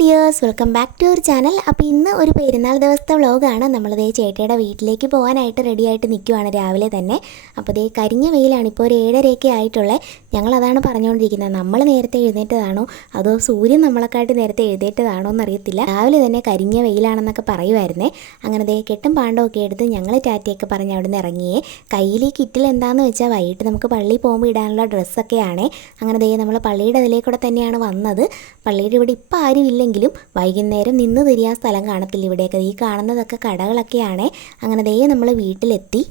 Dears welcome back to our channel. അപ്പോൾ ഇന്ന് ഒരു പെരുന്നാൾ ദിവസത്തെ വ്ളോഗാണ് നമ്മളിതേ ചേട്ടയുടെ വീട്ടിലേക്ക് പോകാനായിട്ട് റെഡിയായിട്ട് നിൽക്കുവാണ് രാവിലെ തന്നെ. അപ്പോൾ ദേ കരിഞ്ഞ വെയിലാണ്. ഇപ്പോൾ ഒരു ഏഴരയൊക്കെ ആയിട്ടുള്ളത് ഞങ്ങളതാണ് പറഞ്ഞുകൊണ്ടിരിക്കുന്നത് നമ്മൾ നേരത്തെ എഴുന്നേറ്റതാണോ? അതോ സൂര്യൻ നമ്മളെക്കാട്ടി നേരത്തെ എഴുന്നേറ്റതാണോ എന്നറിയത്തില്ല. രാവിലെ തന്നെ കരിഞ്ഞ വെയിലാണെന്നൊക്കെ പറയുമായിരുന്നേ അങ്ങനെ ദേ കെട്ടും പാണ്ടമൊക്കെ എടുത്ത് ഞങ്ങൾ ടാറ്റയൊക്കെ പറഞ്ഞ് അവിടെ നിന്ന് ഇറങ്ങിയേ. കയ്യിൽ ഈ കിറ്റിൽ എന്താണെന്ന് വെച്ചാൽ വൈകിട്ട് നമുക്ക് പള്ളി പോകുമ്പോൾ ഇടാനുള്ള ഡ്രസ്സൊക്കെയാണേ അങ്ങനെ ദേ നമ്മൾ പള്ളിയുടെ അതിലേക്കൂടെ തന്നെയാണ് വന്നത്. പള്ളിയുടെ ഇവിടെ ഇപ്പം ആരും ഇല്ലെങ്കിലും വൈകുന്നേരം നിന്ന് തിരിയാൻ സ്ഥലം കാണത്തില്ല ഇവിടെയൊക്കെ. ഈ കാണുന്നതൊക്കെ കടകളൊക്കെയാണ് അങ്ങനെ ദേ നമ്മൾ വീട്ടിലെത്തി.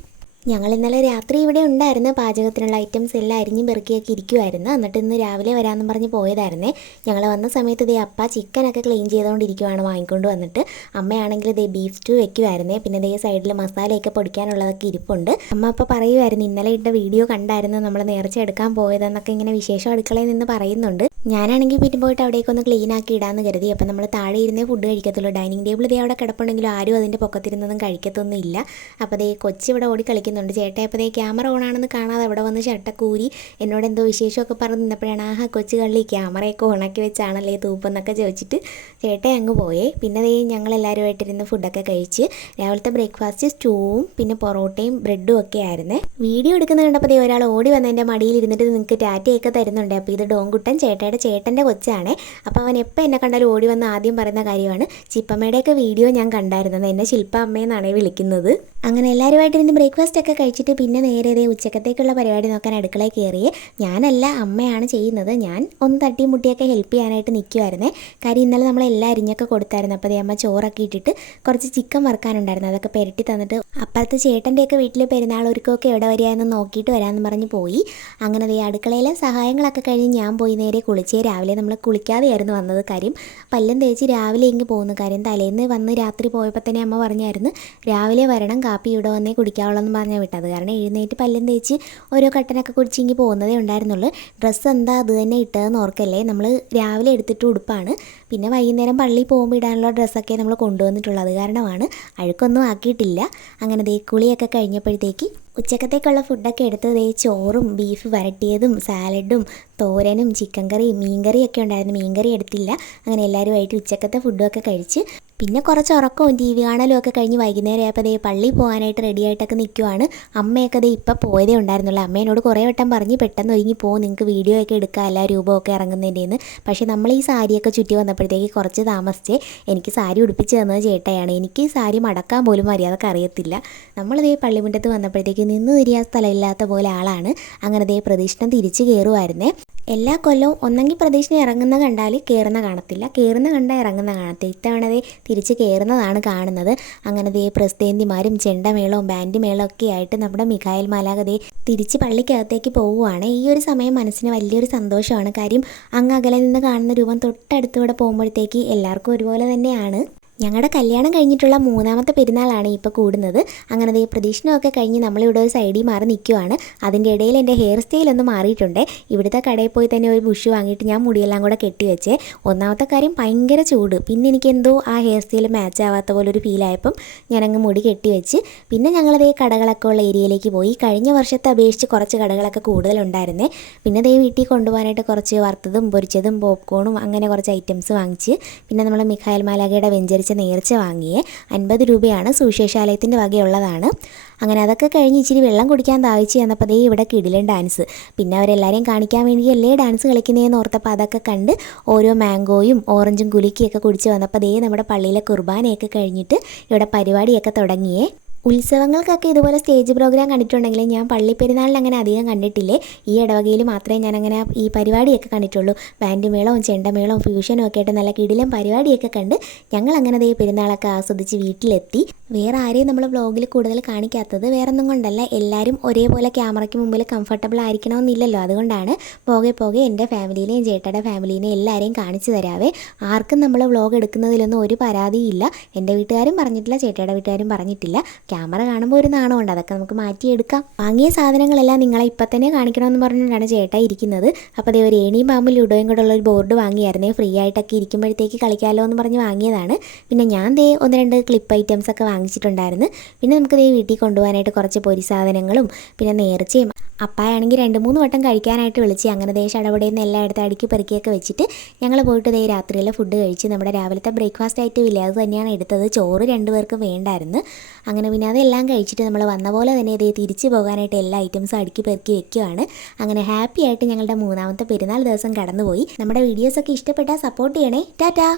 ഞങ്ങൾ ഇന്നലെ രാത്രി ഇവിടെ ഉണ്ടായിരുന്നു പാചകത്തിനുള്ള ഐറ്റംസ് എല്ലാം അരിഞ്ഞും പെറുക്കിയൊക്കെ ഇരിക്കുമായിരുന്നു എന്നിട്ട് ഇന്ന് രാവിലെ വരാമെന്ന് പറഞ്ഞ് പോയതായിരുന്നേ. ഞങ്ങൾ വന്ന സമയത്ത് ഇതേ അപ്പ ചിക്കനൊക്കെ ക്ലീൻ ചെയ്തുകൊണ്ടിരിക്കുവാണ് വാങ്ങിക്കൊണ്ട് വന്നിട്ട്. അമ്മയാണെങ്കിൽ ഇതേ ബീഫ് സ്റ്റൂ വെക്കുമായിരുന്നേ പിന്നെ ഇതേ സൈഡിൽ മസാലയൊക്കെ പൊടിക്കാനുള്ളതൊക്കെ ഇരിപ്പുണ്ട്. അമ്മ അപ്പോൾ പറയുമായിരുന്നു ഇന്നലെ ഇട്ട വീഡിയോ കണ്ടായിരുന്നു നമ്മൾ നേർച്ച എടുക്കാൻ പോയതെന്നൊക്കെ ഇങ്ങനെ വിശേഷം അടുക്കളയിൽ നിന്ന് പറയുന്നുണ്ട്. ഞാനാണെങ്കിൽ പിന്നെ പോയിട്ട് അവിടേക്ക് ഒന്ന് ക്ലീൻ ആക്കി ഇടാമെന്ന് കരുതി. അപ്പം നമ്മൾ താഴെ ഇരുന്നേ ഫുഡ് കഴിക്കത്തുള്ളൂ. ഡൈനിങ് ടേബിൾ ഇതേ അവിടെ കിടപ്പുണ്ടെങ്കിലും ആരും അതിന്റെ പൊക്കത്തിരുന്നതും കഴിക്കത്തൊന്നും ഇല്ല അപ്പോൾ അതേ കൊച്ചി ഇവിടെ ഓടി കളിക്കുന്നുണ്ട്. ചേട്ടാ അപ്പോൾ അതേ ക്യാമറ ഓൺ ആണെന്ന് കാണാതെ അവിടെ വന്ന് ചട്ടക്കൂരി. എന്നോട് എന്തോ വിശേഷമൊക്കെ പറഞ്ഞ് നിന്നപ്പോഴാണ് ആഹാ കൊച്ചു കള്ളി ക്യാമറയൊക്കെ ഓണാക്കി വെച്ചാണല്ലേ തൂപ്പെന്നൊക്കെ ചോദിച്ചിട്ട് ചേട്ടൻ അങ്ങ് പോയേ. പിന്നെ അതേ ഞങ്ങൾ എല്ലാവരുമായിട്ടിരുന്ന് ഫുഡൊക്കെ കഴിച്ച് രാവിലത്തെ ബ്രേക്ക്ഫാസ്റ്റ് സ്റ്റൂവും പിന്നെ പൊറോട്ടയും ബ്രെഡും ഒക്കെ ആയിരുന്നേ. വീഡിയോ എടുക്കുന്ന കണ്ടപ്പോൾ ഒരാൾ ഓടി വന്ന് എന്റെ മടിയിൽ ഇരുന്നിട്ട് നിങ്ങൾക്ക് ടാറ്റയൊക്കെ തരുന്നുണ്ട്. അപ്പോൾ ഇത് ഡോങ്കുട്ടൻ ചേട്ടയുടെ ചേട്ടന്റെ കൊച്ചാണേ. അപ്പോൾ അവൻ എപ്പോൾ എന്നെ കണ്ടാലും ഓടി വന്ന് ആദ്യം പറയുന്ന കാര്യമാണ്. ചിപ്പമ്മയുടെയൊക്കെ വീഡിയോ ഞാൻ കണ്ടായിരുന്നത്. എന്നെ ശില്പ അമ്മയെന്നാണ് വിളിക്കുന്നത്. അങ്ങനെ എല്ലാവരുമായിട്ട് ഇരുന്ന് ബ്രേക്ക്ഫാസ്റ്റ് ഒക്കെ കഴിച്ചിട്ട് പിന്നെ നേരെ ഇതേ ഉച്ചക്കത്തേക്കുള്ള പരിപാടി നോക്കാൻ അടുക്കളയിൽ കയറിയേ. ഞാനല്ല അമ്മയാണ് ചെയ്യുന്നത്. ഞാൻ ഒന്ന് തട്ടി മുട്ടിയൊക്കെ ഹെൽപ്പ് ചെയ്യാനായിട്ട് നിൽക്കുമായിരുന്നേ കാര്യം ഇന്നലെ നമ്മൾ എല്ലാം അരിഞ്ഞൊക്കെ കൊടുത്തായിരുന്നു. അപ്പോൾ അമ്മ ചോറൊക്കെ ഇട്ടിട്ട് കുറച്ച് ചിക്കൻ വറുക്കാനുണ്ടായിരുന്നു. അതൊക്കെ പെരട്ടി തന്നിട്ട് അപ്പുറത്ത് ചേട്ടന്റെയൊക്കെ വീട്ടിൽ പെരുന്നാൾ ഒരുക്കമൊക്കെ എവിടെ വരികയെന്ന് നോക്കിയിട്ട് വരാമെന്ന് പറഞ്ഞ് പോയി. അങ്ങനെ ദേ അടുക്കളയിലെ സഹായങ്ങളൊക്കെ കഴിഞ്ഞ് ഞാൻ പോയി നേരെ കുളിച്ചേ. രാവിലെ നമ്മൾ കുളിക്കാതെയായിരുന്നു വന്നത് കാര്യം. പല്ലും തേച്ച് രാവിലെ ഇങ്ങ് പോകുന്ന കാര്യം തലേന്ന് വന്ന് രാത്രി പോയപ്പോൾ തന്നെ അമ്മ പറഞ്ഞായിരുന്നു രാവിലെ വരണം കാപ്പി ഇവിടെ വന്നേ കുടിക്കാവുള്ളൂ എന്ന് പറഞ്ഞാൽ വിട്ടത്. കാരണം എഴുന്നേറ്റ് പല്ലും തേച്ച് ഓരോ കട്ടനൊക്കെ കുടിച്ച് ഇങ്ങ് പോകുന്നതേ ഉണ്ടായിരുന്നുള്ളൂ. ഡ്രസ്സ് എന്താ അത് തന്നെ ഇട്ടതെന്ന് ഓർക്കല്ലേ? നമ്മൾ രാവിലെ എടുത്തിട്ട് ഉടുപ്പാണ്. പിന്നെ വൈകുന്നേരം പള്ളി പോകുമ്പോൾ ഇടാനുള്ള ഡ്രസ്സൊക്കെ നമ്മൾ കൊണ്ടുവന്നിട്ടുള്ളത് കാരണമാണ് അഴുക്കൊന്നും ആക്കിയിട്ടില്ല. അങ്ങനെ ദേ കുളിയൊക്കെ കഴിഞ്ഞപ്പോഴത്തേക്ക് ഉച്ചക്കത്തേക്കുള്ള ഫുഡൊക്കെ എടുത്ത് ദേ ചോറും ബീഫ് വരട്ടിയതും സാലഡും തോരനും ചിക്കൻ കറിയും മീൻ കറിയൊക്കെ ഉണ്ടായിരുന്നു. മീൻ കറി എടുത്തില്ല. അങ്ങനെ എല്ലാവരുമായിട്ട് ഉച്ചക്കത്തെ ഫുഡൊക്കെ കഴിച്ച് പിന്നെ കുറച്ച് ഉറക്കവും ടി വി കാണലും ഒക്കെ കഴിഞ്ഞ് വൈകുന്നേരം ആയപ്പോൾ ദേ പള്ളി പോകാനായിട്ട് റെഡി ആയിട്ടൊക്കെ നിൽക്കുവാണ് അമ്മയൊക്കെ ദേ ഇപ്പം പോയതേ ഉണ്ടായിരുന്നുള്ളൂ. അമ്മേനോട് കുറേ വട്ടം പറഞ്ഞ് പെട്ടെന്ന് ഒരുങ്ങി പോകും നിങ്ങൾക്ക് വീഡിയോ ഒക്കെ എല്ലാ രൂപമൊക്കെ ഇറങ്ങുന്നതിന്റെന്ന് പക്ഷേ നമ്മൾ ഈ സാരിയൊക്കെ ചുറ്റി വന്നപ്പോഴത്തേക്ക് കുറച്ച് താമസിച്ച് എനിക്ക് സാരി ഉടുപ്പിച്ച് തന്നത് ചേട്ടയാണ്. എനിക്ക് ഈ സാരി മടക്കാൻ പോലും മര്യാദയ്ക്ക് അറിയത്തില്ല. നമ്മളിതേ പള്ളിമുറ്റത്ത് വന്നപ്പോഴത്തേക്ക് നിന്ന് തിരിയാൻ സ്ഥലമില്ലാത്ത പോലെ ആളാണ്. അങ്ങനെ ദേ പ്രദക്ഷിണം തിരിച്ചു കയറുമായിരുന്നേ എല്ലാ കൊല്ലവും ഒന്നെങ്കിൽ പ്രദക്ഷിണം ഇറങ്ങുന്ന കണ്ടാൽ കയറുന്ന കാണത്തില്ല. കയറുന്ന കണ്ടാൽ ഇറങ്ങുന്ന കാണത്തില്ല. ഇത്തവണത് തിരിച്ച് കയറുന്നതാണ് കാണുന്നത്. ദേ പ്രസ്തേന്തിമാരും ചെണ്ടമേളവും ബാൻഡ് മേളവും ഒക്കെ ആയിട്ട് നമ്മുടെ മിഖായൽ മാലാകതയെ തിരിച്ച് പള്ളിക്കകത്തേക്ക് പോവുകയാണ് ഈ ഒരു സമയം മനസ്സിന് വലിയൊരു സന്തോഷമാണ്. കാര്യം അങ്ങ് അകലെ നിന്ന് കാണുന്ന രൂപം തൊട്ടടുത്തൂടെ പോകുമ്പോഴത്തേക്ക് എല്ലാവർക്കും ഒരുപോലെ തന്നെയാണ്. ഞങ്ങളുടെ കല്യാണം കഴിഞ്ഞിട്ടുള്ള മൂന്നാമത്തെ പെരുന്നാളാണ് ഇപ്പോൾ കൂടുന്നത്. അങ്ങനെ ദേ പ്രദക്ഷിണമൊക്കെ കഴിഞ്ഞ് നമ്മളിവിടെ ഒരു സൈഡിൽ മാറി നിൽക്കുവാണ് അതിന്റെ ഇടയിൽ എന്റെ ഹെയർ സ്റ്റൈൽ ഒന്ന് മാറിയിട്ടുണ്ട്. ഇവിടുത്തെ കടയിൽ പോയി തന്നെ ഒരു ബുഷ് വാങ്ങിയിട്ട് ഞാൻ മുടിയെല്ലാം കൂടെ കെട്ടിവെച്ചേ ഒന്നാമത്തെ കാര്യം ഭയങ്കര ചൂട്. പിന്നെ എനിക്ക് എന്തോ ആ ഹെയർ സ്റ്റൈൽ മാച്ച് ആവാത്ത പോലെ ഒരു ഫീലായപ്പം ഞാനങ്ങ് മുടി കെട്ടിവെച്ച് പിന്നെ ഞങ്ങളതേ കടകളൊക്കെ ഉള്ള ഏരിയയിലേക്ക് പോയി. കഴിഞ്ഞ വർഷത്തെ അപേക്ഷിച്ച് കുറച്ച് കടകളൊക്കെ കൂടുതലുണ്ടായിരുന്നേ. പിന്നെ ദേ വീട്ടിൽ കൊണ്ടുപോകാനായിട്ട് കുറച്ച് വറുത്തതും പൊരിച്ചതും പോപ്കോണും അങ്ങനെ കുറച്ച് ഐറ്റംസ് വാങ്ങിച്ച്. പിന്നെ നമ്മൾ മിഖായൽ മാലാഗയുടെ വെഞ്ചരിച്ച നേർച്ച വാങ്ങിയേ അൻപത് രൂപയാണ് സുവിശേഷാലയത്തിന്റെ വകയുള്ളതാണ്. അങ്ങനെ അതൊക്കെ കഴിഞ്ഞ് ഇച്ചിരി വെള്ളം കുടിക്കാൻ താഴ്ച ചെന്നപ്പോൾ ദേ ഇവിടെ കിടിലൻ ഡാൻസ്. പിന്നെ അവരെല്ലാവരെയും കാണിക്കാൻ വേണ്ടിയല്ലേ ഡാൻസ് കളിക്കുന്നതെന്ന് ഓർത്തപ്പോൾ അതൊക്കെ കണ്ട് ഓരോ മാംഗോയും ഓറഞ്ചും കുലുക്കിയൊക്കെ കുടിച്ച് വന്നപ്പോൾ ദേ നമ്മുടെ പള്ളിയിലെ കുർബാനയൊക്കെ കഴിഞ്ഞിട്ട് ഇവിടെ പരിപാടിയൊക്കെ തുടങ്ങിയേ. ഉത്സവങ്ങൾക്കൊക്കെ ഇതുപോലെ സ്റ്റേജ് പ്രോഗ്രാം കണ്ടിട്ടുണ്ടെങ്കിൽ ഞാൻ പള്ളി പെരുന്നാളിൽ അങ്ങനെ അധികം കണ്ടിട്ടില്ലേ? ഈ ഇടവകയിൽ മാത്രമേ ഞാൻ അങ്ങനെ ഈ പരിപാടിയൊക്കെ കണ്ടിട്ടുള്ളൂ. ബാൻഡ് മേളവും ചെണ്ടമേളവും ഫ്യൂഷനും ഒക്കെ ആയിട്ട് നല്ല കിടിലും പരിപാടിയൊക്കെ കണ്ട് ഞങ്ങൾ അങ്ങനെ ദേ പെരുന്നാളൊക്കെ ആസ്വദിച്ച് വീട്ടിലെത്തി. വേറെ ആരെയും നമ്മൾ വ്ലോഗിൽ കൂടുതൽ കാണിക്കാത്തത് വേറെ ഒന്നും കൊണ്ടല്ല. എല്ലാവരും ഒരേപോലെ ക്യാമറയ്ക്ക് മുമ്പിൽ കംഫർട്ടബിൾ ആയിരിക്കണമെന്നില്ലല്ലോ. അതുകൊണ്ടാണ് പോകെ പോകെ എന്റെ ഫാമിലിയിലെയും ചേട്ടയുടെ ഫാമിലിയിലെയും എല്ലാവരെയും കാണിച്ചു തരാവേ. ആർക്കും നമ്മൾ വ്ലോഗ് എടുക്കുന്നതിലൊന്നും ഒരു പരാതിയില്ല. എന്റെ വീട്ടുകാരും പറഞ്ഞിട്ടില്ല ചേട്ടയുടെ വീട്ടുകാരും പറഞ്ഞിട്ടില്ല. ക്യാമറ കാണുമ്പോൾ ഒരു നാണമുണ്ട് അതൊക്കെ നമുക്ക് മാറ്റിയെടുക്കാം. വാങ്ങിയ സാധനങ്ങളെല്ലാം നിങ്ങളെ ഇപ്പം തന്നെ കാണിക്കണമെന്ന് പറഞ്ഞിട്ടാണ് ചേട്ടാ ഇരിക്കുന്നത്. അപ്പോൾ അതേ ഒരു ഏണിയും പാമ്പും ലുഡോയും കൂടെ ഒരു ബോർഡ് വാങ്ങിയായിരുന്നേ. ഫ്രീ ആയിട്ടൊക്കെ ഇരിക്കുമ്പോഴത്തേക്ക് കളിക്കാമല്ലോ എന്ന് പറഞ്ഞ് വാങ്ങിയതാണ്. പിന്നെ ഞാൻ ദേ ഒന്ന് രണ്ട് ക്ലിപ്പ് ഐറ്റംസ് ഒക്കെ വാങ്ങിച്ചിട്ടുണ്ടായിരുന്നു. പിന്നെ നമുക്ക് ദേ വീട്ടിൽ കൊണ്ടുപോകാനായിട്ട് കുറച്ച് പൊരി സാധനങ്ങളും പിന്നെ നേർച്ചയും അപ്പായാണെങ്കിൽ രണ്ട് മൂന്ന് വട്ടം കഴിക്കാനായിട്ട് വിളിച്ച് അങ്ങനെ ദേശം ചടപടയിൽ നിന്ന് എല്ലാം എടുത്ത് അടുക്കി പെറുക്കിയൊക്കെ വെച്ചിട്ട് ഞങ്ങൾ പോയിട്ട് ദേ രാത്രിയിലെ ഫുഡ് കഴിച്ച് നമ്മുടെ രാവിലത്തെ ബ്രേക്ക്ഫാസ്റ്റ് ആയിട്ട് വില അത് തന്നെയാണ് എടുത്തത്. ചോറ് രണ്ടുപേർക്കും വേണ്ടായിരുന്നു. അങ്ങനെ പിന്നെ അതെല്ലാം കഴിച്ചിട്ട് നമ്മൾ വന്ന പോലെ തന്നെ ഇതേ തിരിച്ചു പോകാനായിട്ട് എല്ലാ ഐറ്റംസും അടുക്കി പെറുക്കി വെക്കുകയാണ് അങ്ങനെ ഹാപ്പി ആയിട്ട് ഞങ്ങളുടെ മൂന്നാമത്തെ പെരുന്നാൾ ദിവസം കടന്നുപോയി. നമ്മുടെ വീഡിയോസൊക്കെ ഇഷ്ടപ്പെട്ടാൽ സപ്പോർട്ട് ചെയ്യണേ. ടാറ്റാ!